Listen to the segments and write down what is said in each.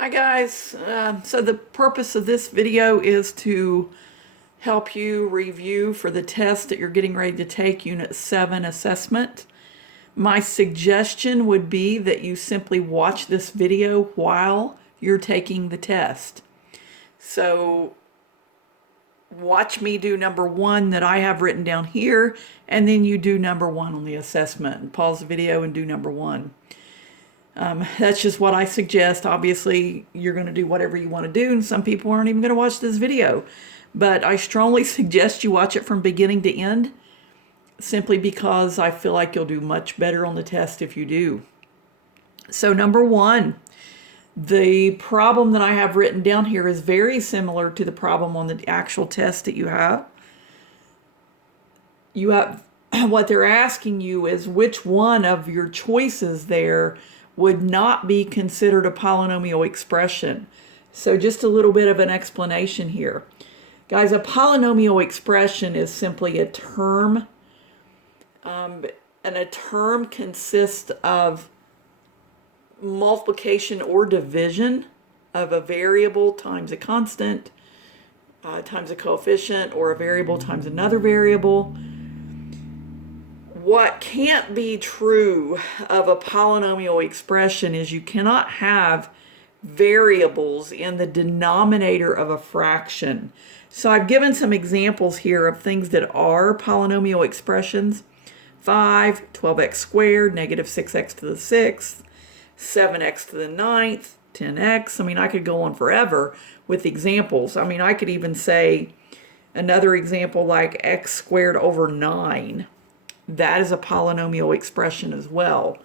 Hi guys, so the purpose of this video is to help you review for the test that you're getting ready to take, Unit 7 assessment. My suggestion would be that you simply watch this video while you're taking the test. So watch me do number 1 that I have written down here, and then you do number 1 on the assessment, and pause the video and do number 1. That's just what I suggest. Obviously, you're going to do whatever you want to do, and some people aren't even going to watch this video. But I strongly suggest you watch it from beginning to end, simply because I feel like you'll do much better on the test if you do. So number 1, the problem that I have written down here is very similar to the problem on the actual test that you have. What they're asking you is which one of your choices there would not be considered a polynomial expression. So just a little bit of an explanation here. Guys, a polynomial expression is simply a term, and a term consists of multiplication or division of a variable times a constant, times a coefficient, or a variable times another variable. What can't be true of a polynomial expression is you cannot have variables in the denominator of a fraction. So I've given some examples here of things that are polynomial expressions. 5, 12x squared, negative 6x to the 6th, 7x to the 9th, 10x. I mean, I could go on forever with examples. I mean, I could even say another example like x squared over 9. That is a polynomial expression as well.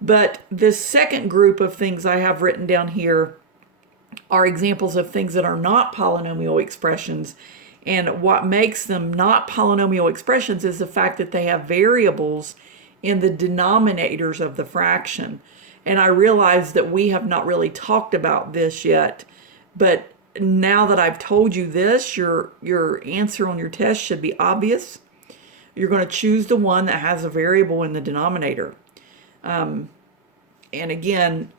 But the second group of things I have written down here are examples of things that are not polynomial expressions. And what makes them not polynomial expressions is the fact that they have variables in the denominators of the fraction. And I realize that we have not really talked about this yet, but now that I've told you this, your answer on your test should be obvious. You're going to choose the one that has a variable in the denominator. And again,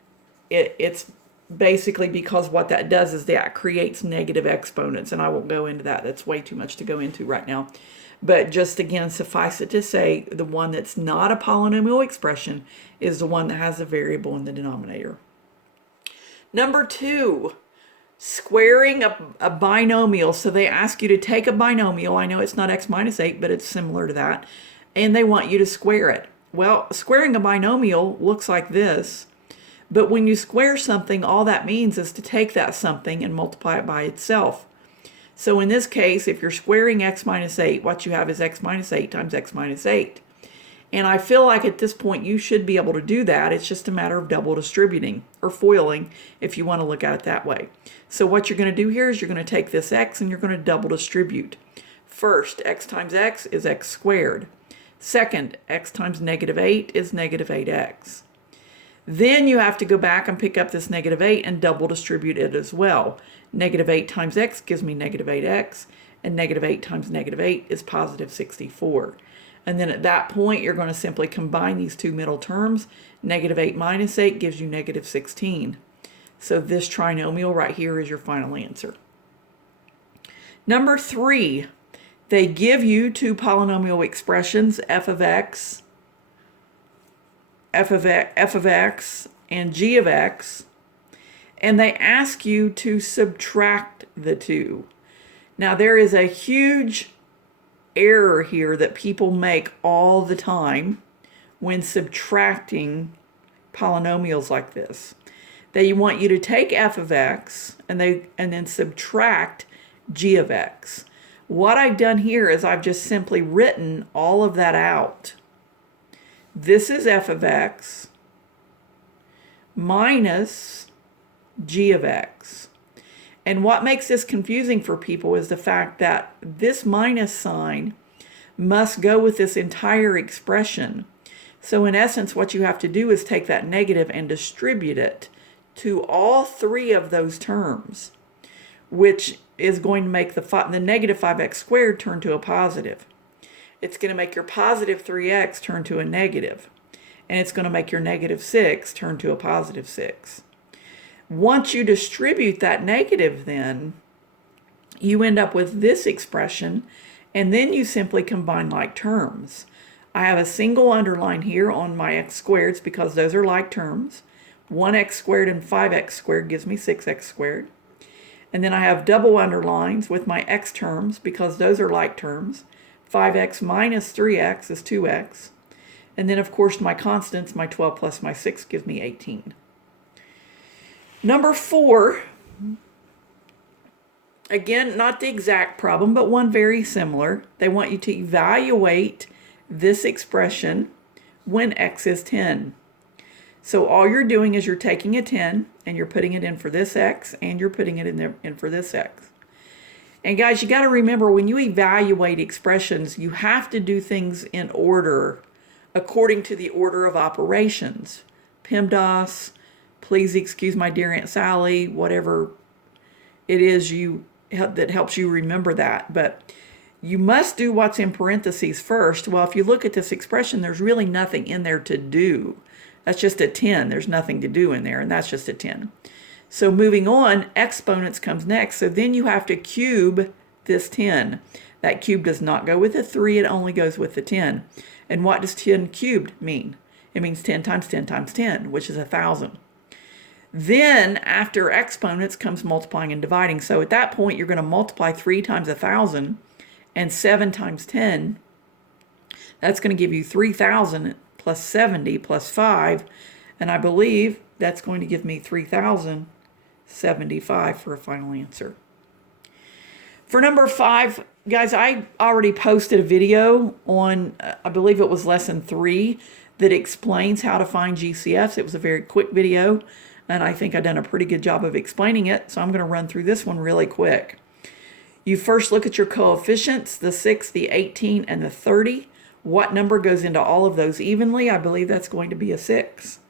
it's basically because what that does is that creates negative exponents. And I won't go into that. That's way too much to go into right now. But just again, suffice it to say, the one that's not a polynomial expression is the one that has a variable in the denominator. Number 2. Squaring a binomial. So they ask you to take a binomial. I know it's not x minus 8, but it's similar to that. And they want you to square it. Well, squaring a binomial looks like this. But when you square something, all that means is to take that something and multiply it by itself. So in this case, if you're squaring x minus 8, what you have is x minus 8 times x minus 8. And I feel like at this point you should be able to do that. It's just a matter of double distributing or foiling if you want to look at it that way. So what you're going to do here is you're going to take this x and you're going to double distribute. First, x times x is x squared. Second, x times negative 8 is negative 8x. Then you have to go back and pick up this negative 8 and double distribute it as well. Negative 8 times x gives me negative 8x, and negative 8 times negative 8 is positive 64. And then at that point, you're going to simply combine these two middle terms. Negative 8 minus 8 gives you negative 16. So this trinomial right here is your final answer. Number 3, they give you two polynomial expressions, f of x, and g of x, and they ask you to subtract the two. Now there is a huge error here that people make all the time when subtracting polynomials like this. They want you to take f of x and then subtract g of x. What I've done here is I've just simply written all of that out. This is f of x minus g of x. And what makes this confusing for people is the fact that this minus sign must go with this entire expression. So in essence, what you have to do is take that negative and distribute it to all three of those terms, which is going to make the negative 5x squared turn to a positive. It's going to make your positive 3x turn to a negative. And it's going to make your negative 6 turn to a positive 6. Once you distribute that negative, then you end up with this expression, and then you simply combine like terms. I have a single underline here on my x squareds because those are like terms. 1x squared and 5x squared gives me 6x squared. And then I have double underlines with my x terms because those are like terms. 5x minus 3x is 2x. And then, of course, my constants, my 12 plus my 6 gives me 18. Number 4, again, not the exact problem, but one very similar. They want you to evaluate this expression when x is 10. So all you're doing is you're taking a 10 and you're putting it in for this x and you're putting it in for this x. And guys, you got to remember when you evaluate expressions, you have to do things in order according to the order of operations. PEMDAS, please excuse my dear Aunt Sally, whatever it is that helps you remember that. But you must do what's in parentheses first. Well, if you look at this expression, there's really nothing in there to do. That's just a 10. There's nothing to do in there, and that's just a 10. So moving on, exponents comes next. So then you have to cube this 10. That cube does not go with the 3. It only goes with the 10. And what does 10 cubed mean? It means 10 times 10 times 10, which is 1,000. Then after exponents comes multiplying and dividing. So at that point, you're going to multiply 3 times 1,000 and 7 times 10. That's going to give you 3,000 plus 70 plus 5. And I believe that's going to give me 3,075 for a final answer. For number 5, guys, I already posted a video on, I believe it was lesson 3, that explains how to find GCFs. It was a very quick video, and I think I've done a pretty good job of explaining it, so I'm going to run through this one really quick. You first look at your coefficients, the 6, the 18, and the 30. What number goes into all of those evenly? I believe that's going to be a 6.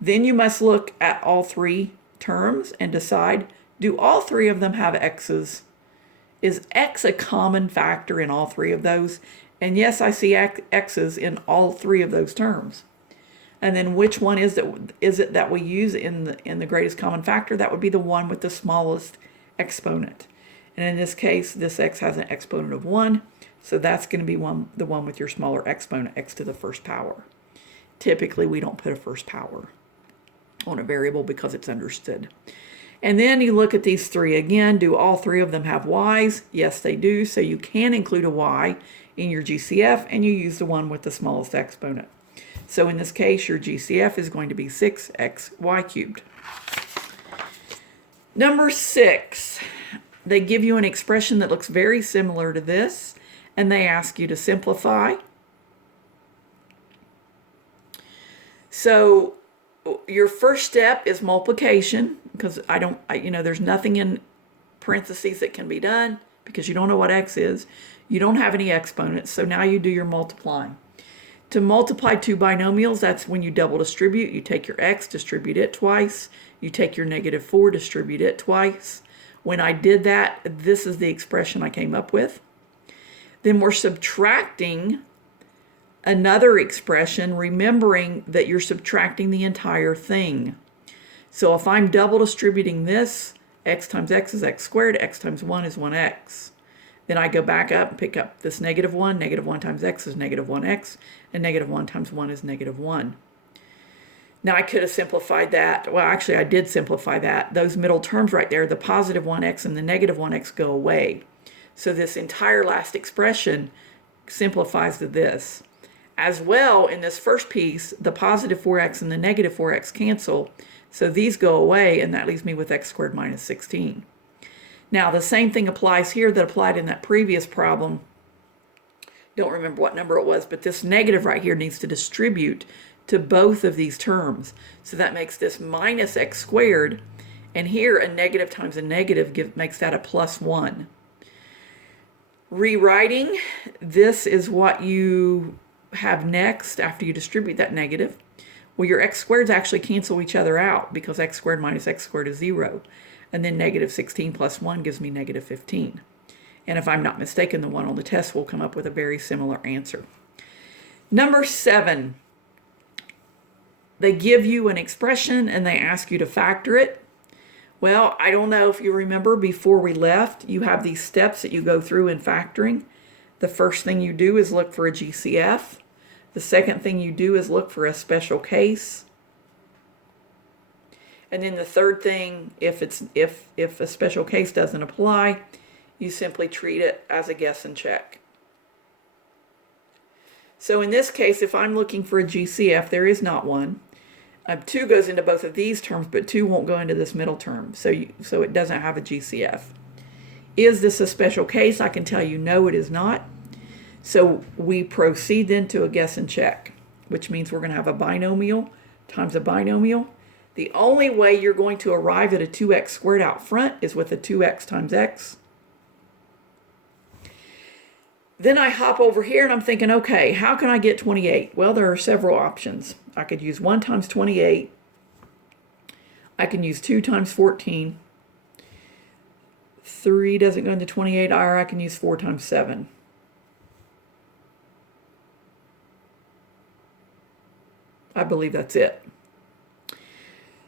Then you must look at all 3 terms and decide, do all 3 of them have x's? Is x a common factor in all 3 of those? And yes, I see x's in all 3 of those terms. And then which one is it that we use in the greatest common factor? That would be the one with the smallest exponent. And in this case, this x has an exponent of 1, so that's going to be the one with your smaller exponent, x to the first power. Typically, we don't put a first power on a variable because it's understood. And then you look at these 3 again. Do all 3 of them have y's? Yes, they do. So you can include a y in your GCF, and you use the one with the smallest exponent. So in this case, your GCF is going to be 6xy cubed. Number 6, they give you an expression that looks very similar to this, and they ask you to simplify. So your first step is multiplication, because there's nothing in parentheses that can be done because you don't know what x is. You don't have any exponents, so now you do your multiplying. To multiply 2 binomials, that's when you double distribute. You take your x, distribute it twice. You take your -4, distribute it twice. When I did that, this is the expression I came up with. Then we're subtracting another expression, remembering that you're subtracting the entire thing. So if I'm double distributing this, x times x is x squared, x times 1 is 1x. Then I go back up and pick up this -1. -1 times x is -1x, and -1 times 1 is -1. Now I could have simplified that. Well, actually I did simplify that. Those middle terms right there, the positive 1x and the -1x go away. So this entire last expression simplifies to this. As well, in this first piece, the positive 4x and the -4x cancel. So these go away, and that leaves me with x squared minus 16. Now, the same thing applies here that applied in that previous problem. Don't remember what number it was, but this negative right here needs to distribute to both of these terms. So that makes this minus x squared, and here a negative times a negative makes that a +1. Rewriting, this is what you have next after you distribute that negative. Well, your x squareds actually cancel each other out because x squared minus x squared is 0. And then -16 plus 1 gives me -15. And if I'm not mistaken, the one on the test will come up with a very similar answer. Number 7, they give you an expression and they ask you to factor it. Well, I don't know if you remember before we left, you have these steps that you go through in factoring. The first thing you do is look for a GCF. The second thing you do is look for a special case. And then the third thing, if a special case doesn't apply, you simply treat it as a guess and check. So in this case, if I'm looking for a GCF, there is not one. 2 goes into both of these terms, but 2 won't go into this middle term, so it doesn't have a GCF. Is this a special case? I can tell you no, it is not. So we proceed then to a guess and check, which means we're going to have a binomial times a binomial. The only way you're going to arrive at a 2x squared out front is with a 2x times x. Then I hop over here and I'm thinking, okay, how can I get 28? Well, there are several options. I could use 1 times 28. I can use 2 times 14. 3 doesn't go into 28, or I can use 4 times 7. I believe that's it.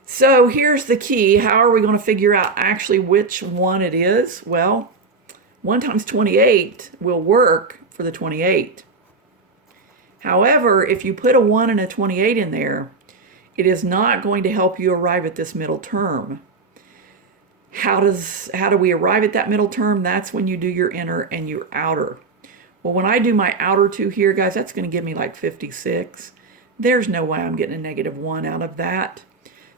So here's the key. How are we going to figure out actually which one it is? Well, 1 times 28 will work for the 28. However, if you put a 1 and a 28 in there, it is not going to help you arrive at this middle term. How do we arrive at that middle term? That's when you do your inner and your outer. Well, when I do my outer 2 here, guys, that's going to give me like 56. There's no way I'm getting a negative 1 out of that.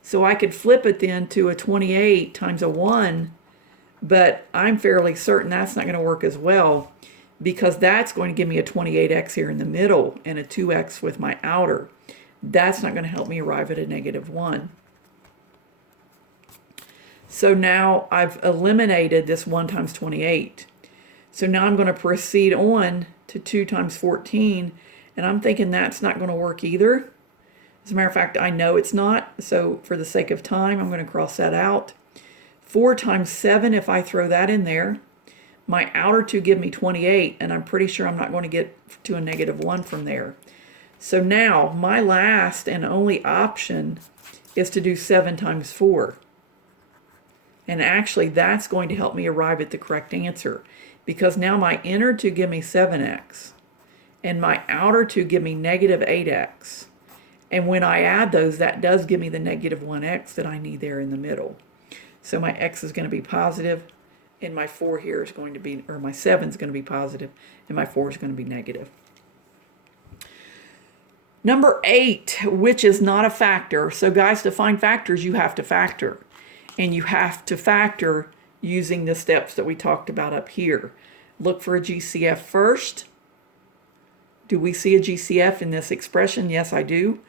So I could flip it then to a 28 times a 1, but I'm fairly certain that's not going to work as well, because that's going to give me a 28x here in the middle and a 2x with my outer. That's not going to help me arrive at a negative 1. So now I've eliminated this 1 times 28. So now I'm going to proceed on to 2 times 14, and I'm thinking that's not going to work either. As a matter of fact, I know it's not, so for the sake of time, I'm going to cross that out. 4 times 7, if I throw that in there, my outer 2 give me 28, and I'm pretty sure I'm not going to get to a negative 1 from there. So now my last and only option is to do 7 times 4. And actually, that's going to help me arrive at the correct answer, because now my inner 2 give me 7x, and my outer 2 give me negative 8x. And when I add those, that does give me the negative 1x that I need there in the middle. So my x is going to be positive, and my 4 here is going to be, or my 7 is going to be positive, and my 4 is going to be negative. Number 8, which is not a factor. So guys, to find factors, you have to factor. And you have to factor using the steps that we talked about up here. Look for a GCF first. Do we see a GCF in this expression? Yes, I do.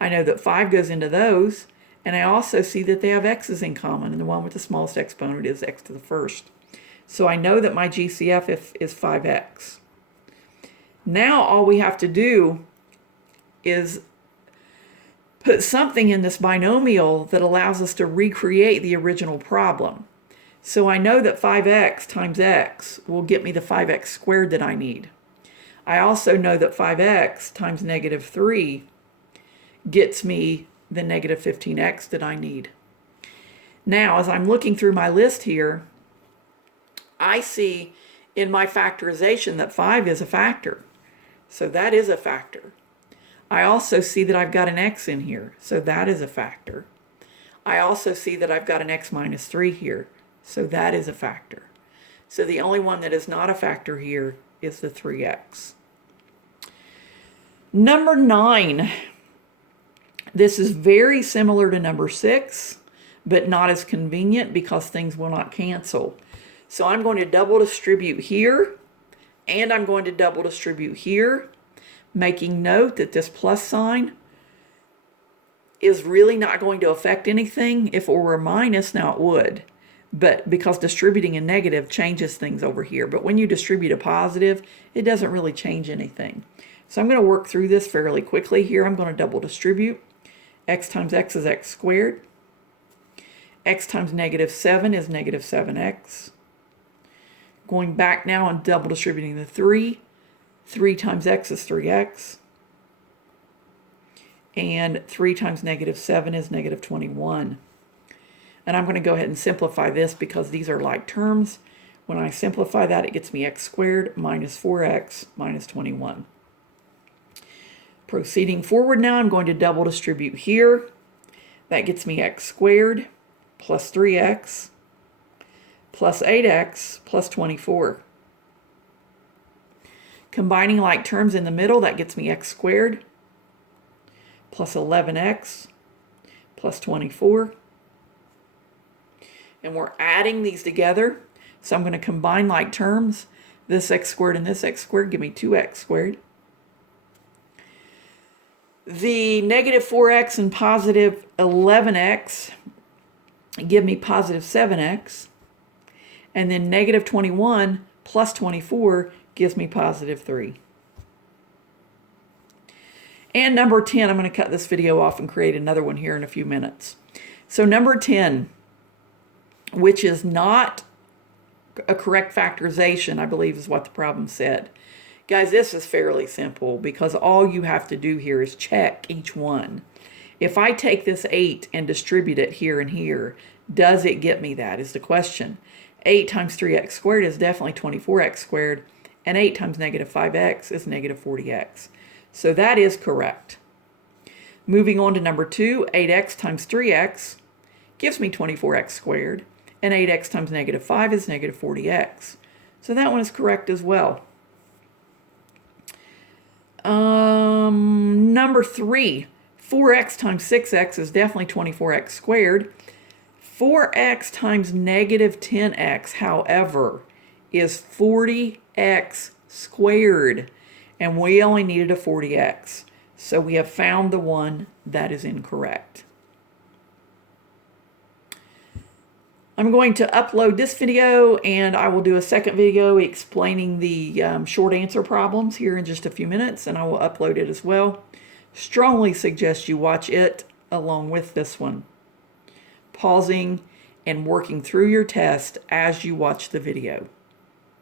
I know that 5 goes into those, and I also see that they have x's in common, and the one with the smallest exponent is x to the first. So I know that my GCF is 5x. Now all we have to do is put something in this binomial that allows us to recreate the original problem. So I know that 5x times x will get me the 5x squared that I need. I also know that 5x times negative 3 gets me the negative 15x that I need. Now, as I'm looking through my list here, I see in my factorization that 5 is a factor. So that is a factor. I also see that I've got an x in here, so that is a factor. I also see that I've got an x minus 3 here, so that is a factor. So the only one that is not a factor here is the 3x. Number 9. This is very similar to number 6, but not as convenient because things will not cancel. So I'm going to double distribute here, and I'm going to double distribute here, making note that this plus sign is really not going to affect anything. If it were a minus, now it would. But because distributing a negative changes things over here. But when you distribute a positive, it doesn't really change anything. So I'm going to work through this fairly quickly. Here I'm going to double distribute. X times x is x squared. X times negative 7 is negative 7x. Going back now and double distributing the 3. 3 times x is 3x. and 3 times negative 7 is negative 21. And I'm going to go ahead and simplify this because these are like terms. When I simplify that, it gets me x squared minus 4x minus 21. Proceeding forward now, I'm going to double distribute here. That gets me x squared plus 3x plus 8x plus 24. Combining like terms in the middle, that gets me x squared plus 11x plus 24. And we're adding these together. So I'm going to combine like terms. This x squared and this x squared give me 2x squared. The negative 4x and positive 11x give me positive 7x. And then negative 21 plus 24 gives me positive 3. And number 10, I'm going to cut this video off and create another one here in a few minutes. So number 10, which is not a correct factorization, I believe is what the problem said. Guys, this is fairly simple because all you have to do here is check each one. If I take this 8 and distribute it here and here, does it get me that is the question. 8 times 3x squared is definitely 24x squared, and 8 times negative 5x is negative 40x. So that is correct. Moving on to number 2, 8x times 3x gives me 24x squared, and 8x times negative 5 is negative 40x. So that one is correct as well. Number 3, 4x times 6x is definitely 24x squared. 4x times negative 10x, however, is 40x squared, and we only needed a 40x. So we have found the one that is incorrect. I'm going to upload this video, and I will do a second video explaining the short answer problems here in just a few minutes, and I will upload it as well. Strongly suggest you watch it along with this one, pausing and working through your test as you watch the video.